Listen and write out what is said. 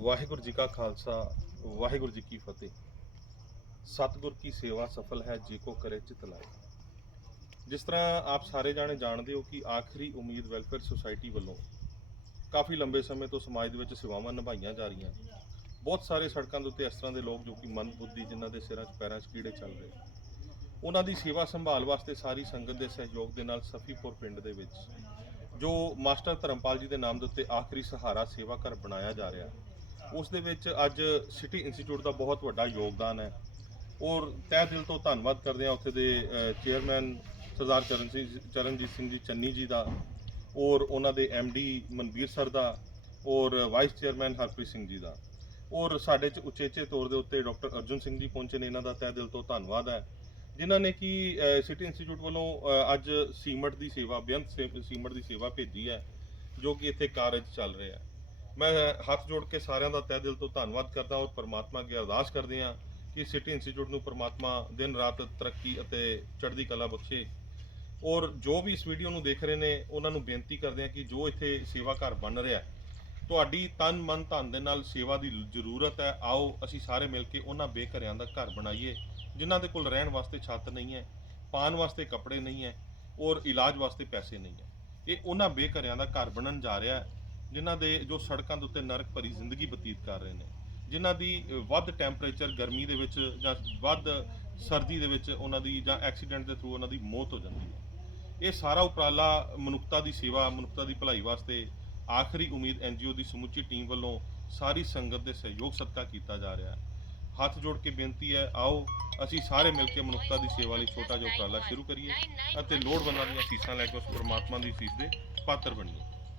ਵਾਹਿਗੁਰੂ ਜੀ ਕਾ ਖਾਲਸਾ, ਵਾਹਿਗੁਰੂ ਜੀ ਕੀ ਫਤਿਹ। ਸਤਿਗੁਰ ਕੀ ਸੇਵਾ ਸਫਲ ਹੈ, ਜੇ ਕੋ ਕਰੇ ਚਿਤ ਲਾਏ। ਜਿਸ ਤਰ੍ਹਾਂ ਆਪ ਸਾਰੇ ਜਾਣੇ ਜਾਣਦੇ ਹੋ ਕਿ ਆਖਰੀ ਉਮੀਦ ਵੈਲਫੇਅਰ ਸੁਸਾਇਟੀ ਵੱਲੋਂ ਕਾਫੀ ਲੰਬੇ ਸਮੇਂ ਤੋਂ ਸਮਾਜ ਦੇ ਵਿੱਚ ਸੇਵਾਵਾਂ ਨਿਭਾਈਆਂ ਜਾ ਰਹੀਆਂ ਬਹੁਤ ਸਾਰੇ ਸੜਕਾਂ ਦੇ ਉੱਤੇ ਇਸ ਤਰ੍ਹਾਂ ਦੇ ਲੋਕ ਜੋ ਕਿ ਮੰਦਬੁੱਧੀ ਜਿਨ੍ਹਾਂ ਦੇ ਸਿਰਾਂ 'ਚ, ਪੈਰਾਂ 'ਚ ਕੀੜੇ ਚੱਲ ਰਹੇ ਉਹਨਾਂ ਦੀ ਸੇਵਾ ਸੰਭਾਲ ਵਾਸਤੇ ਸਾਰੀ ਸੰਗਤ ਦੇ ਸਹਿਯੋਗ ਦੇ ਨਾਲ ਸਫੀਪੁਰ ਪਿੰਡ ਦੇ ਵਿੱਚ ਜੋ ਮਾਸਟਰ ਧਰਮਪਾਲ ਜੀ ਦੇ ਨਾਮ ਦੇ ਉੱਤੇ ਆਖਰੀ ਸਹਾਰਾ ਸੇਵਾ ਘਰ ਬਣਾਇਆ ਜਾ ਰਿਹਾ। ਉਸ ਦੇ ਵਿੱਚ ਅੱਜ ਸਿਟੀ ਇੰਸਟੀਚਿਊਟ ਦਾ ਬਹੁਤ ਵੱਡਾ ਯੋਗਦਾਨ ਹੈ। ਔਰ ਤਹਿ ਦਿਲ ਤੋਂ ਧੰਨਵਾਦ ਕਰਦੇ ਹਾਂ ਉੱਥੇ ਦੇ ਚੇਅਰਮੈਨ ਸਰਦਾਰ ਚਰਨ ਸਿੰਘ ਚਰਨਜੀਤ ਸਿੰਘ ਜੀ ਚੰਨੀ ਜੀ ਦਾ, ਔਰ ਉਹਨਾਂ ਦੇ ਡੀ ਮਨਵੀਰ ਸਰ ਦਾ, ਔਰ ਵਾਈਸ ਚੇਅਰਮੈਨ ਹਰਪ੍ਰੀਤ ਸਿੰਘ ਜੀ ਦਾ। ਔਰ ਸਾਡੇ ਚ ਉਚੇਚੇ ਤੌਰ ਦੇ ਉੱਤੇ ਡਾਕਟਰ ਅਰਜੁਨ ਸਿੰਘ ਜੀ ਪਹੁੰਚੇ ਨੇ, ਇਹਨਾਂ ਦਾ ਤਹਿ ਦਿਲ ਤੋਂ ਧੰਨਵਾਦ ਹੈ। ਜਿਨ੍ਹਾਂ ਨੇ ਕਿ ਸਿਟੀ ਇੰਸਟੀਚਿਊਟ ਵੱਲੋਂ ਅੱਜ ਸੀਮਟ ਦੀ ਸੇਵਾ, ਬੇਅੰਤ ਸੇ- ਸੀਮਟ ਦੀ ਸੇਵਾ ਭੇਜੀ ਹੈ, ਜੋ ਕਿ ਇੱਥੇ ਕਾਰਜ ਚੱਲ ਰਿਹਾ ਹੈ। ਮੈਂ ਹੱਥ ਜੋੜ ਕੇ ਸਾਰਿਆਂ ਦਾ ਤਹਿ ਦਿਲ ਤੋਂ ਧੰਨਵਾਦ ਕਰਦਾ ਔਰ ਪਰਮਾਤਮਾ ਅੱਗੇ ਅਰਦਾਸ ਕਰਦੇ ਹਾਂ ਕਿ ਸਿਟੀ ਇੰਸਟੀਚਿਊਟ ਨੂੰ ਪਰਮਾਤਮਾ ਦਿਨ ਰਾਤ ਤਰੱਕੀ ਅਤੇ ਚੜ੍ਹਦੀ ਕਲਾ ਬਖਸ਼ੇ। ਔਰ ਜੋ ਵੀ ਇਸ ਵੀਡੀਓ ਨੂੰ ਦੇਖ ਰਹੇ ਨੇ, ਉਹਨਾਂ ਨੂੰ ਬੇਨਤੀ ਕਰਦੇ ਹਾਂ ਕਿ ਜੋ ਇੱਥੇ ਸੇਵਾ ਘਰ ਬਣ ਰਿਹਾ ਤੁਹਾਡੀ ਤਨ ਮਨ ਧਨ ਦੇ ਨਾਲ ਸੇਵਾ ਦੀ ਜ਼ਰੂਰਤ ਹੈ, ਆਓ ਅਸੀਂ ਸਾਰੇ ਮਿਲ ਕੇ ਉਹਨਾਂ ਬੇਘਰਿਆਂ ਦਾ ਘਰ ਬਣਾਈਏ, ਜਿਨ੍ਹਾਂ ਦੇ ਕੋਲ ਰਹਿਣ ਵਾਸਤੇ ਛੱਤ ਨਹੀਂ ਹੈ ਪਾਣ ਵਾਸਤੇ ਕੱਪੜੇ ਨਹੀਂ ਹੈ ਔਰ ਇਲਾਜ ਵਾਸਤੇ ਪੈਸੇ ਨਹੀਂ ਹੈ। ਇਹ ਉਹਨਾਂ ਬੇਘਰਿਆਂ ਦਾ ਘਰ ਬਣਨ ਜਾ ਰਿਹਾ ਹੈ ਜਿਨ੍ਹਾਂ ਦੇ ਜੋ ਸੜਕਾਂ ਦੇ ਉੱਤੇ ਨਰਕ ਭਰੀ ਜ਼ਿੰਦਗੀ ਬਤੀਤ ਕਰ ਰਹੇ ਨੇ, ਜਿਨ੍ਹਾਂ ਦੀ ਵੱਧ ਟੈਂਪਰੇਚਰ ਗਰਮੀ ਦੇ ਵਿੱਚ ਜਾਂ ਵੱਧ ਸਰਦੀ ਦੇ ਵਿੱਚ ਉਹਨਾਂ ਦੀ ਜਾਂ ਐਕਸੀਡੈਂਟ ਦੇ ਥਰੂ ਉਹਨਾਂ ਦੀ ਮੌਤ ਹੋ ਜਾਂਦੀ ਹੈ। ਇਹ ਸਾਰਾ ਉਪਰਾਲਾ ਮਨੁੱਖਤਾ ਦੀ ਸੇਵਾ, ਮਨੁੱਖਤਾ ਦੀ ਭਲਾਈ ਵਾਸਤੇ ਆਖਰੀ ਉਮੀਦ ਐਨਜੀਓ ਦੀ ਸਮੁੱਚੀ ਟੀਮ ਵੱਲੋਂ ਸਾਰੀ ਸੰਗਤ ਦੇ ਸਹਿਯੋਗ ਸਦਕਾ ਕੀਤਾ ਜਾ ਰਿਹਾ ਹੈ। ਹੱਥ ਜੋੜ ਕੇ ਬੇਨਤੀ ਹੈ, ਆਓ ਅਸੀਂ ਸਾਰੇ ਮਿਲ ਕੇ ਮਨੁੱਖਤਾ ਦੀ ਸੇਵਾ ਲਈ ਛੋਟਾ ਜਿਹਾ ਉਪਰਾਲਾ ਸ਼ੁਰੂ ਕਰੀਏ ਅਤੇ ਲੋੜਵੰਦਾਂ ਦੀਆਂ ਸੀਸਾਂ ਲੈ ਕੇ ਉਸ ਪਰਮਾਤਮਾ ਦੀ ਸੀਸ ਦੇ ਪਾਤਰ ਬਣੀਏ।